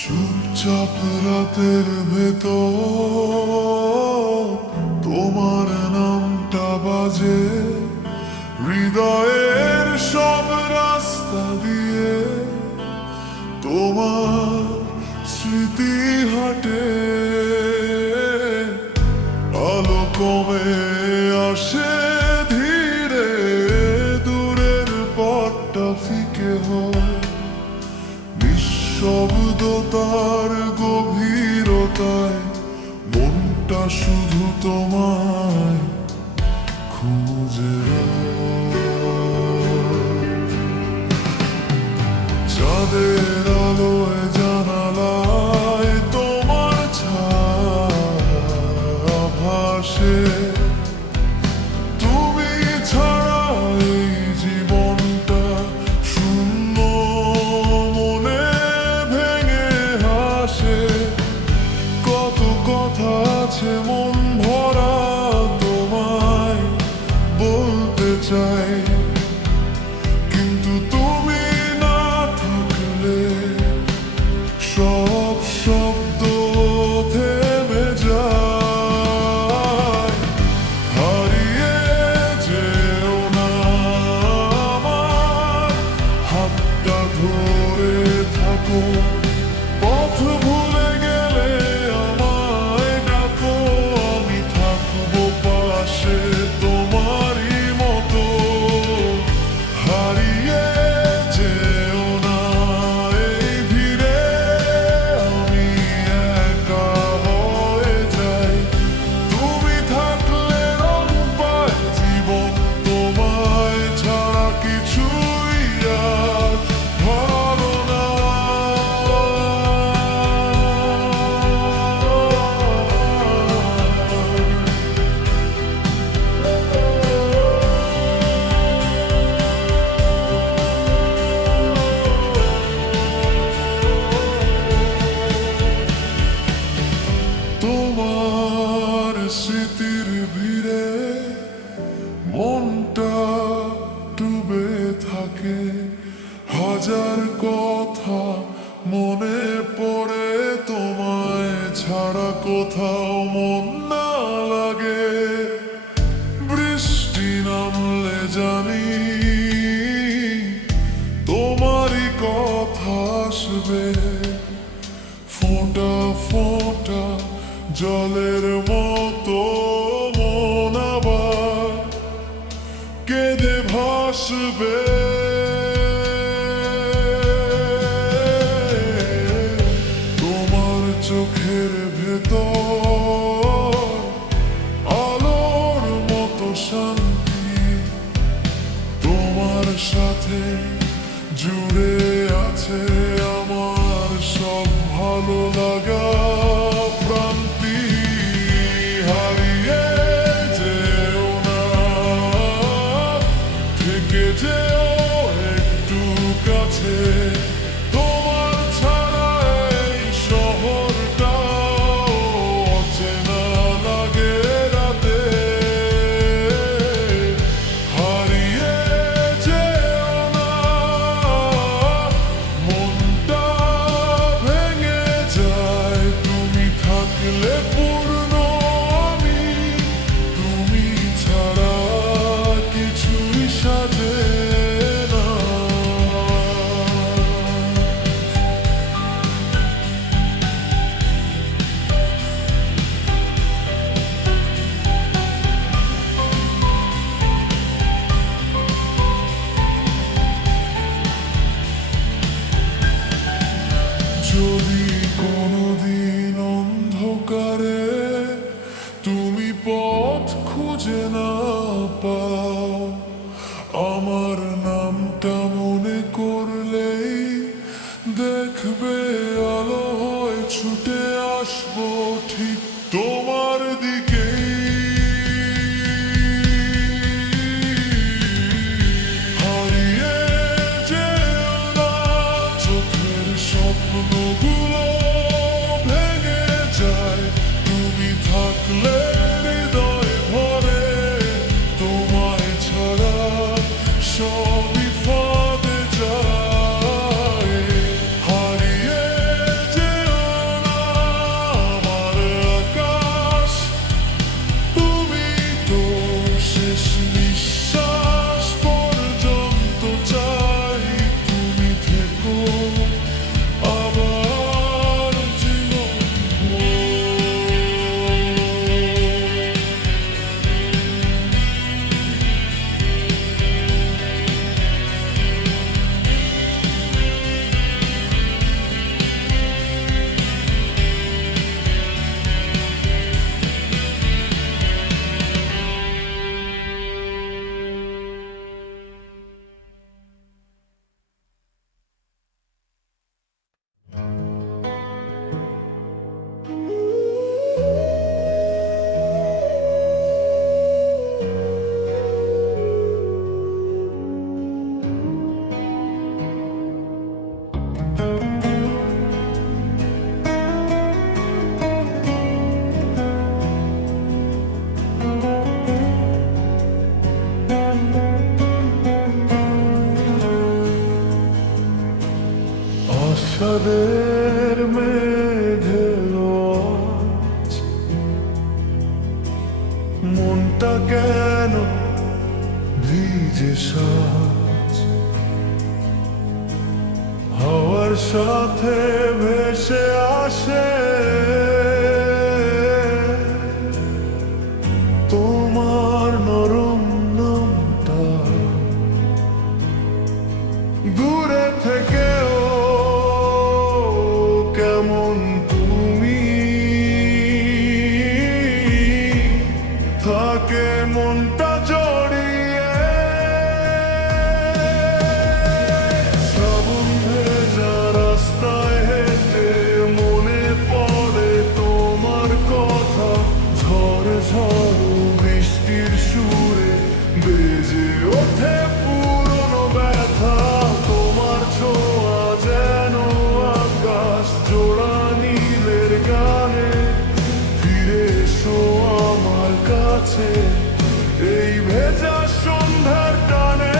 চুপচাপ রাতের ভেতর তোমার নামটা বাজে, হৃদয়ের সব রাস্তা দিয়ে তোমার স্মৃতি হাঁটে। আলো কমে আসে ধীরে, দূরের পথটা ফিকে হয়, নিঃশব্দতার গভীরতায় মনটা শুধু তোমায় খুঁজে। চাঁদের আলোয় জানালায় তোমার ছায়া ভাসে, তুমি ছাড়া এই জীবনটা শূন্য মনে ভেঙে হাসে। কত কথা আছে মন ভরা, তোমায় বলতে চাই, কিন্তু তুমি না থাকলে সব শব্দ থেমে যায়। হারিয়ে যেও না আমার, হাতটা ধরে থাকো, পথ ভুলে গেলে আমায় ডাকো, আমি থাকবো পাশে তোমারই মতো। হারিয়ে যেও না এই ভিড়ে, আমি একা হয়ে যাই, তুমি থাকলে রং পায় জীবন, তোমায় ছাড়া কিছুই আর ভালো না। তোমার স্মৃতির ভিড়ে মনটা ডুবে থাকে, হাজার কথা মনে পড়ে, তোমায় ছাড়া কোথাও মন না লাগে। বৃষ্টি নামলে জানি তোমারই কথা আসবে, ফোঁটা ফোঁটা জলের মতো মন আবার কেঁদে ভাসবে। তোমার চোখের ভেতর আলোর মতো শান্তি, তোমার সাথে জুড়ে আছে আমার সব ভালো লাগা প্রান্তি। হারিয়ে যেও না, থেকে যেও একটু কাছে, তোমার ছাড়া এই শহরটা অচেনা লাগে রাতে। হারিয়ে যেও না, মনটা ভেঙে যায়, তুমি থাকলে পূর্ণ আমি, তুমি ছাড়া কিছুই সাজে না। যদি কোনোদিন অন্ধকারে তুমি পথ খুঁজে না পাও, আমার নামটা মনে করলেই দেখবে আলো হয়ে ছুটে আসবো ঠিক তোমার দিকেই। হারিয়ে যেও না, চোখের স্বপ্নগুলো ভেঙে যায়, তুমি থাকলে হৃদয় ভরে, তোমায় ছাড়া সবই ফাঁকা। চাঁদের মেঘেলো আজ, মনটা কেন ভিজে সাজ, হাওয়ার সাথে ভেসে আসে তোমার নরম নামটা, দূরে থেকেও কেমন তুমি, থাকে মনটা জড়িয়ে। শ্রাবণ ভেজা রাস্তায় হেঁটে মনে পড়ে তোমার কথা, ঝড় ঝড় বৃষ্টির সুরে বেজে ওঠে পুরনো ব্যথা। তোমার ছোঁয়া যেন আকাশ জোড়া নীলের গানে, ফিরে এসো আমার কাছে এই ভেজা সন্ধ্যার টানে।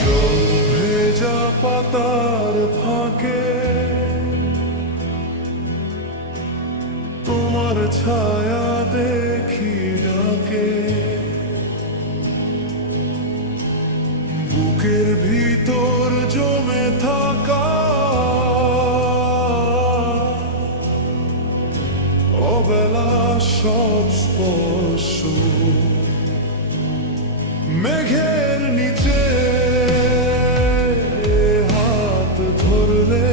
জল ভেজা পাতার ফাঁকে তোমার ছায়া দেখি ডাকে, বুকের ভিতর জমে থাকা অবেলা সব স্পর্শ, মেঘের নিচে হাত ধরলে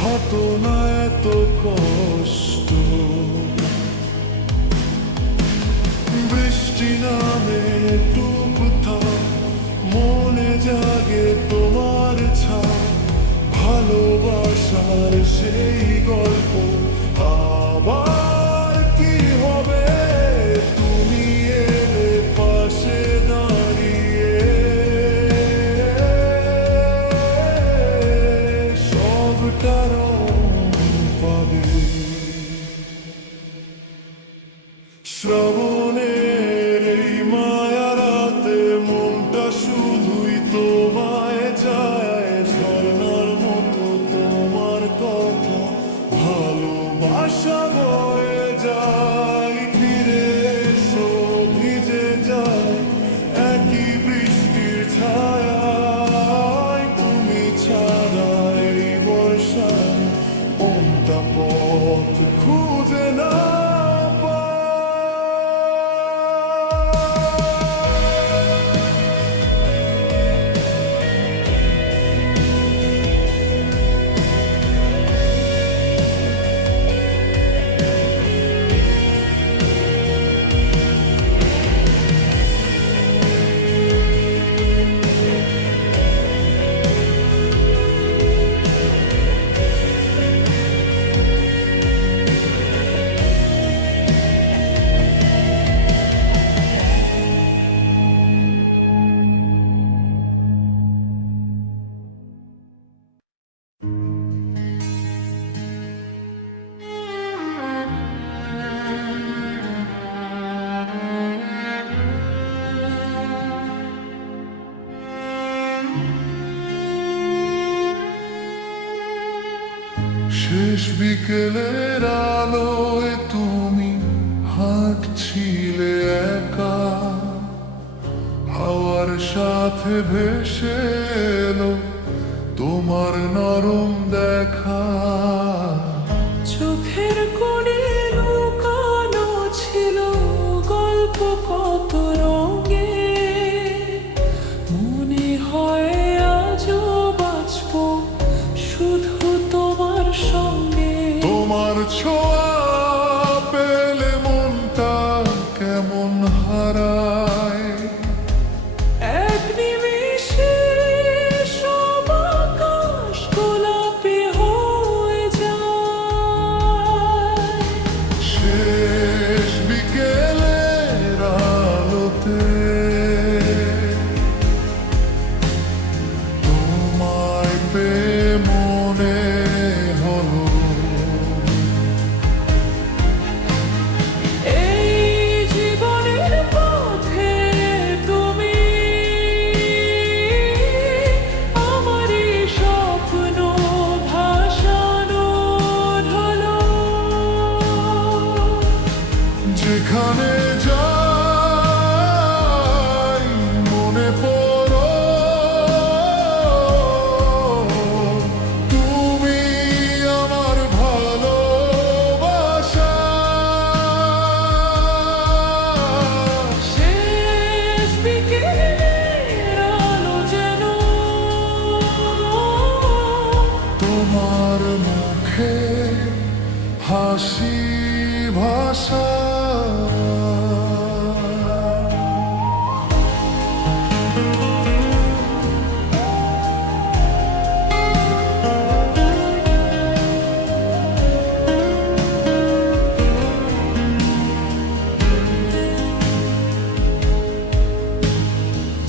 হতো না এত কষ্ট। বৃষ্টি নামে টুকথাক মনে জাগে তোমার ছাপ, ভালোবাসার সেই গল্প আবার কি হবে, তুমি এলে পাশে দাঁড়িয়ে সবটা রং পাবে। শ্রাবণের এই মায়া রাতে মনটা শুধুই তোমায় চায়, ঝর্ণার মতো তোমার কথা ভালোবাসা বয়ে যায়। ফিরে এসো ভিজে যায় একই বৃষ্টির ছায়ায়, তুমি ছাড়া এই বর্ষায় কোনটা পথ খুঁজে না পায়। শেষ বিকেলের আলোয় তুমি হাঁটছিলে একা, হাওয়ার সাথে ভেসে এলো তোমার নরম দেখা। চোখের কোণে লুকানো ছিল গল্প কত রঙে, মনে হয় আজও বাঁচবো শুধু তোমার সঙ্গে। তোমার ছোঁয়া পেলে মনটা কেমন হারায়, এক নিমেষে সব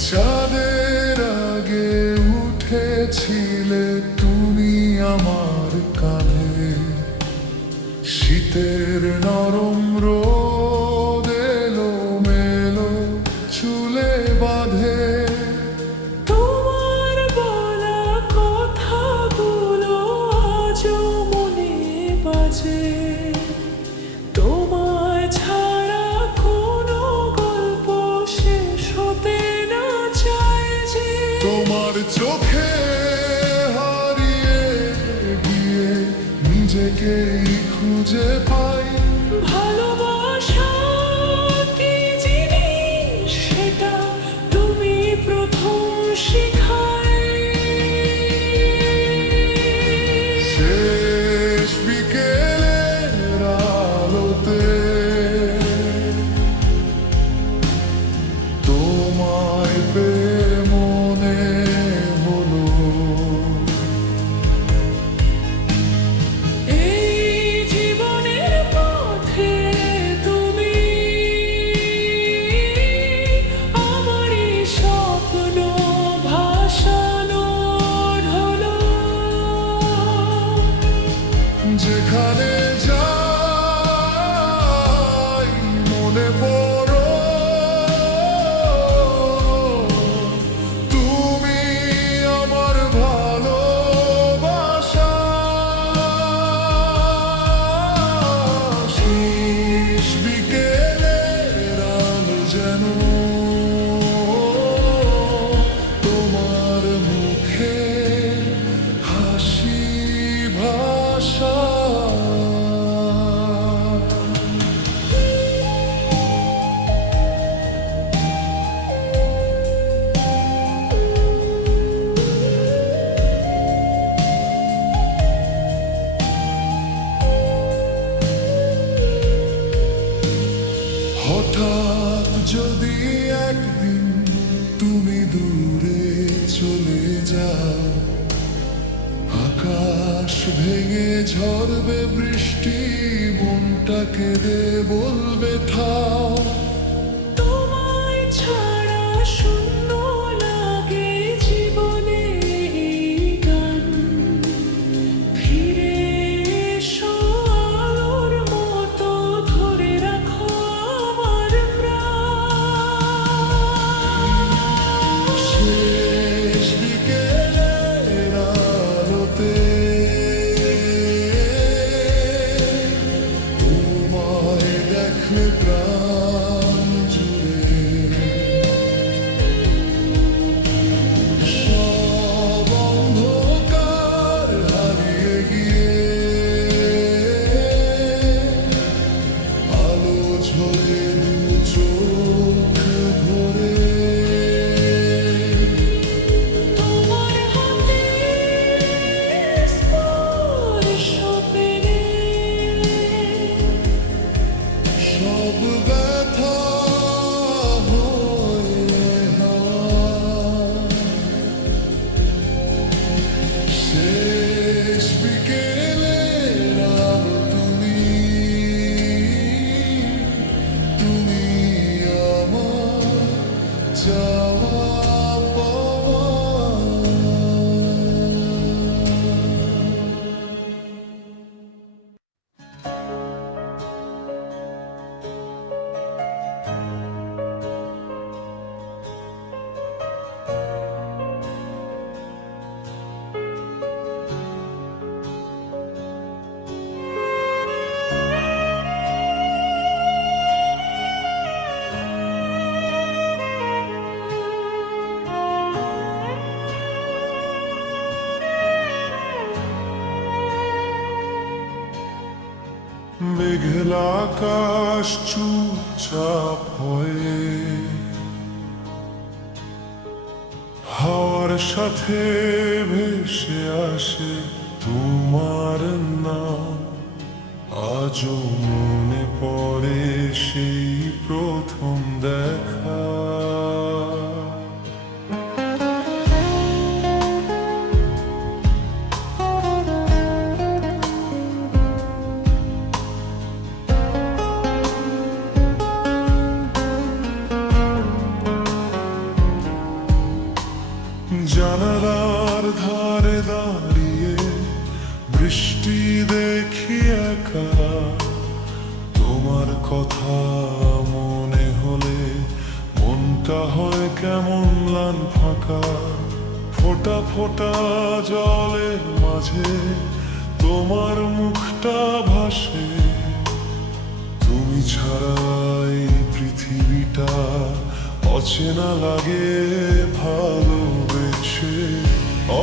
চাঁদের আগে উঠেছিলে তুমি আমার কাঁধে, শীতের নরম রোদ এলো মেলো চুলে বাঁধে। তোমার বলা কথাগুলো আজও মনে বাজে, তোমায় ছাড়া কোনো গল্প শেষ হতে না চায় যে। তোমার চোখে হারিয়ে গিয়ে নিজেকেই খুঁজে পাই। ভালোবাসা কি জিনিস সেটা তুমি প্রথম শিখাই। শেষ বিকেলের আলোতে তোমায় পেয়ে মনে হলো এই জীবনের পথে তুমি আমারই স্বপ্ন ভাসানো ঢলো। যেখানে যাই মনে পড়ো তুমি আমার ভালোবাসা। শেষ বিকেলের আলো যেন তোমার মুখে হাসি ভাষা। হঠাৎ যদি একদিন তুমি দূরে চলে যাও, আকাশ ভেঙে ঝরবে বৃষ্টি, মনটা কেঁদে বলবে থাও। তোমায় ছাড়া শূন্য লাগে জীবনে এই গান। ফিরে এসো আলোর মতো ধরে রাখো আমার প্রাণ। শেষ বিকেলের আলোতে তোমায় দেখলে প্রাণ জুড়ে সব অন্ধকার হারিয়ে গিয়ে আলো ঝরে দু চোখ ভরে। তোমার হাতের স্পর্শ পেলে সব ব্যথা হয়ে হাওয়া। শেষ বিকেলের আলো তুমি, তুমি আমার চাওয়া পাওয়া। মেঘলা আকাশ চুপচাপ হয়ে হাওয়ার সাথে ভেসে আসে তোমার নাম। আজও মনে পড়ে সেই প্রথম দেখা। জানালার ধারে দাঁড়িয়ে বৃষ্টি দেখি একা, তোমার কথা মনে হলে মনটা হয় কেমন ম্লান ফাঁকা। ফোঁটা ফোঁটা জলের মাঝে তোমার মুখটা ভাসে, তুমি ছাড়াই পৃথিবীটা অচেনা লাগে ভালোবেসে।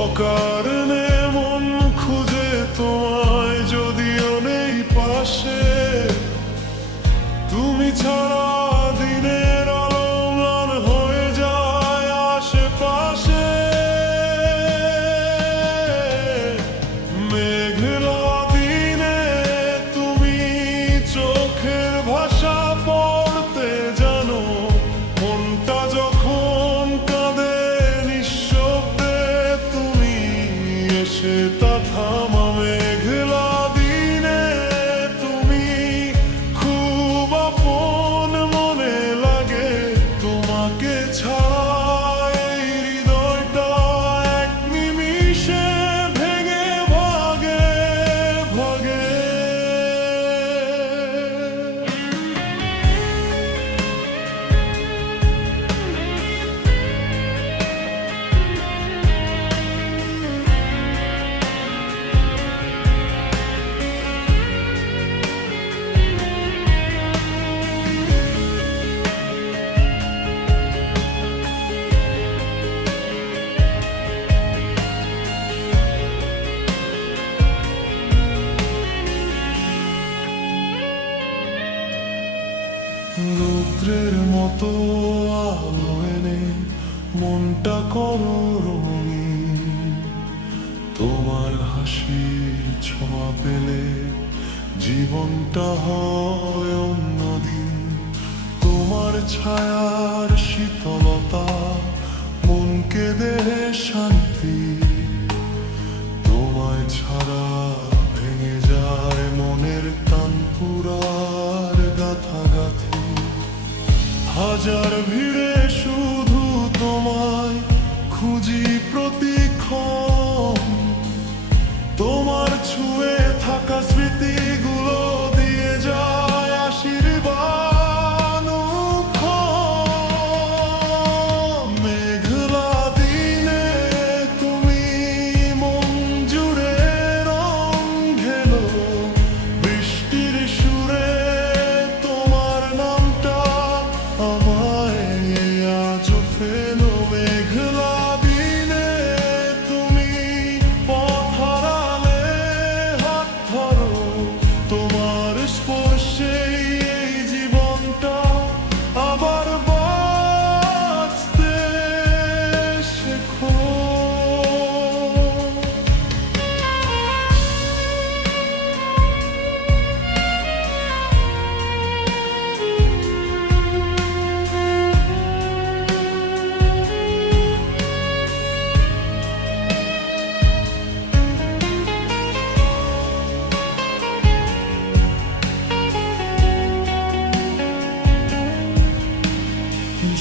অকারণে মন খুঁজে তোমায় যদিও নেই পাশে, তুমি ছাড়া দিনের আলো ম্লান হয়ে যায় আশেপাশে। মেঘলা দিনে তুমি চোখের ভাষা পড়তে জানো, মনটা যখন কাঁদে নিঃশব্দে তুমি এসে তা থামা। মেঘলা দিনে তুমি খুব আপন মনে লাগে, তোমাকে ছাড়া এই হৃদয়টা এক নিমিষে ভেঙে ভাগে ভাগে। রৌদ্রের মতো আলো এনে মনটা করো রঙিন, তোমার হাসির ছোঁয়া পেলে জীবনটা হয় অন্যদিন। তোমার ছায়ার শীতলতা মনকে দেহে শান্তি, তোমায় ছাড়া ভেঙে যায় মনের তানপুরার গাথাগাথি। হাজার ভিড়ে শুধু তোমায় খুঁজি প্রতিক্ষণ, তোমার ছুঁয়ে থাকা স্মৃতিগুলো দিয়ে যায় আশীর্বাদ। মেঘলা দিনে তুমি মন জুড়ে রং ঢেলো, বৃষ্টির সুরে তোমার নামটা আমায় আজ ফেলো। মেঘলা দিনে তুমি পথ হারালে হাত ধরো, তোমার স্পর্শে এই জীবনটা আবার বাঁচতে শেখো।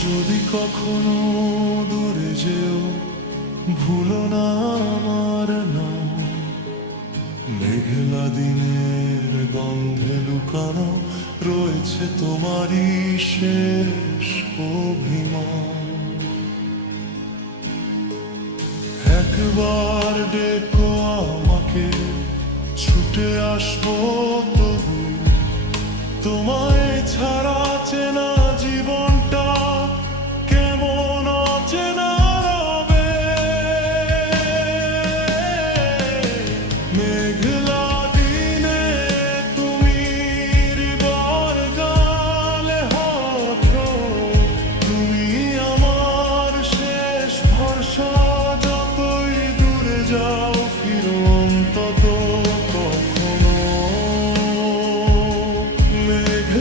যদি কখনো দূরে যেও ভুলো না আমার নাম, মেঘলা দিনের গন্ধে লুকানো রয়েছে তোমারই শেষ অভিমান। একবার ডেকো আমাকে, ছুটে আসবো তবু, তোমায় ছাড়া চেনা জীবনটা কেমন অচেনা রবে। মেঘলা দিনে তুমি হৃদয়ের গালে হঠো, তুমি আমার শেষ ভরসা। যতই দূরে যাও ফিরো অন্তত কখনো। মেঘ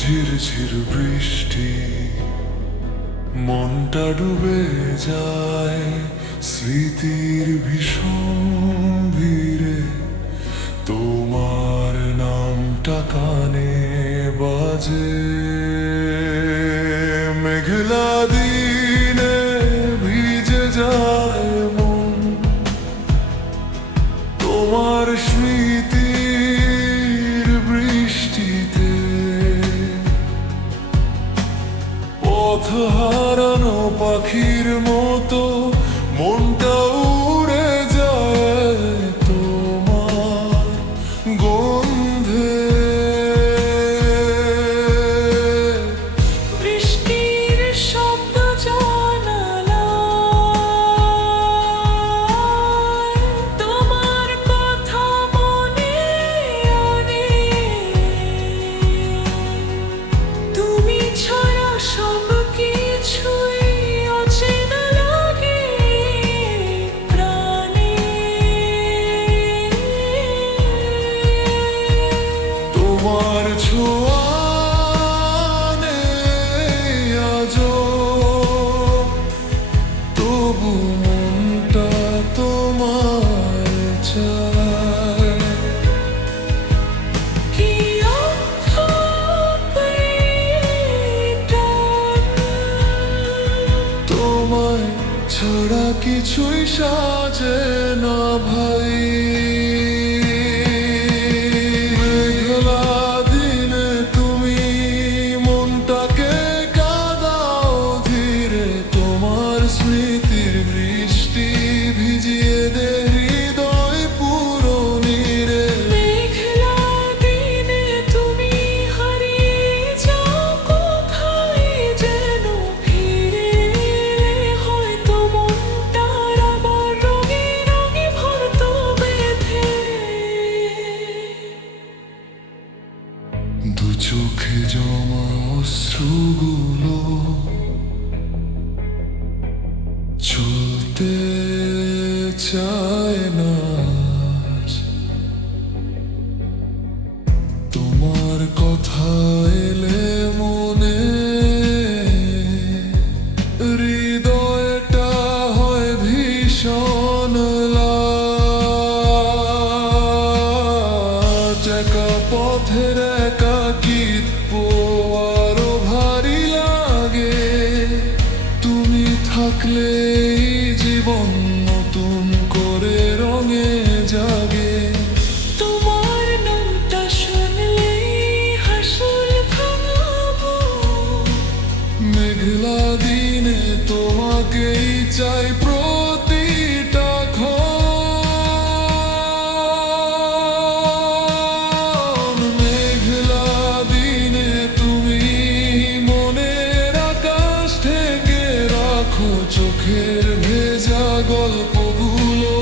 ঝিরঝির বৃষ্টি, মনটা ডুবে যায় স্মৃতির ভীষণ ভিড়ে। তোমার নামটা কানে বাজে, মেঘলা দিনে ভিজে যায় মন তোমার স্মৃতির বৃষ্টিতে। পথ হারানো পাখির মতো মনটা উড়ে যায় তোমার গন্ধে। বৃষ্টির শব্দ জানালায়, তোমার কথা মনে আনে। তুমি ছাড়া সব কিছুই অচেনা লাগে প্রাণে। তোমার ছোঁয়া নেই আজও, তবু মনটা তোমায় চায়। কি অদ্ভুত এই টান, তোমায় ছাড়া কিছুই সাজে না ভাই। মেঘলা দিনে তুমি মনটাকে কাঁদাও ধীরে, তোমার স্মৃতির বৃষ্টি ভিজিয়ে দে হৃদয় পুরো নীরে। মেঘলা দিনে তুমি হারিয়ে যাও কোথায় যেন ফিরে এলে হয়তো মনটার আবার রঙে রঙে ভরতো বেঁধে। দু চোখে জমা অশ্রুগুলো চলতে চায় না আজ। তোমার কথা এলে মনে হৃদয়টা হয় ভীষণ লাজ। একা পথের একাকিত্ব আরো ভারী লাগে, তুমি থাকলে এই জীবন নতুন করে রঙে জাগে। তোমার নামটা শুনলেই হাসল ভাঙাবো, মেঘলা দিনে তোমাকেই চাই প্রতিটা ক্ষণ। মেঘলা দিনে তুমি মনের আকাশ থেকে রাখো চোখের ভেজা গল্পগুলো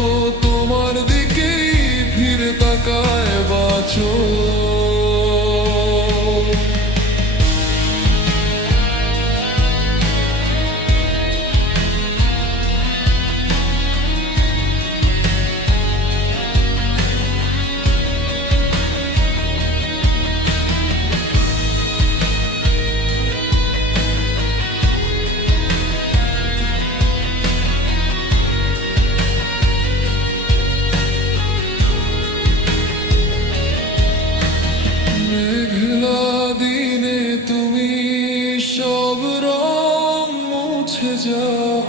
তোমার দিকেই ফিরে তাকায় বাঁচো। মেঘলা দিনে তুমি সব রং মুছে যাও,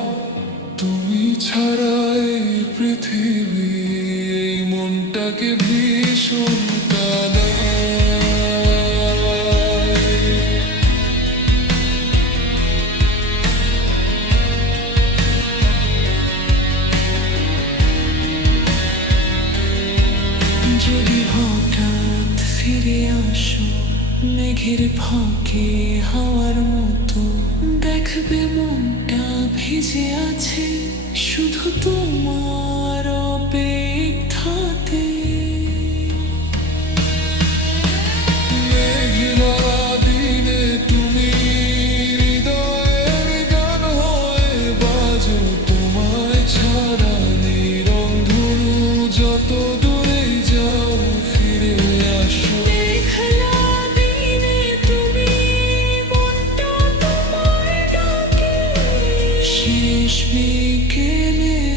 তুমি ছাড়া এই পৃথিবী এই মনটাকে ভীষণ কাঁদায়। যদি হঠাৎ ফিরে আসো মেঘের ফাঁকে হাওয়ার মতো, দেখবে মনটা ভিজে আছে শুধু তোমার অপেক্ষাতে। মেঘলা দিনে তুমি হৃদয়ের গান হয়ে বাজো, তোমায় ছাড়া নিরন্ধনু যত দূরে যাও ফিরে আসো। মেঘলা দিনে তুমি শেষ বিকেলে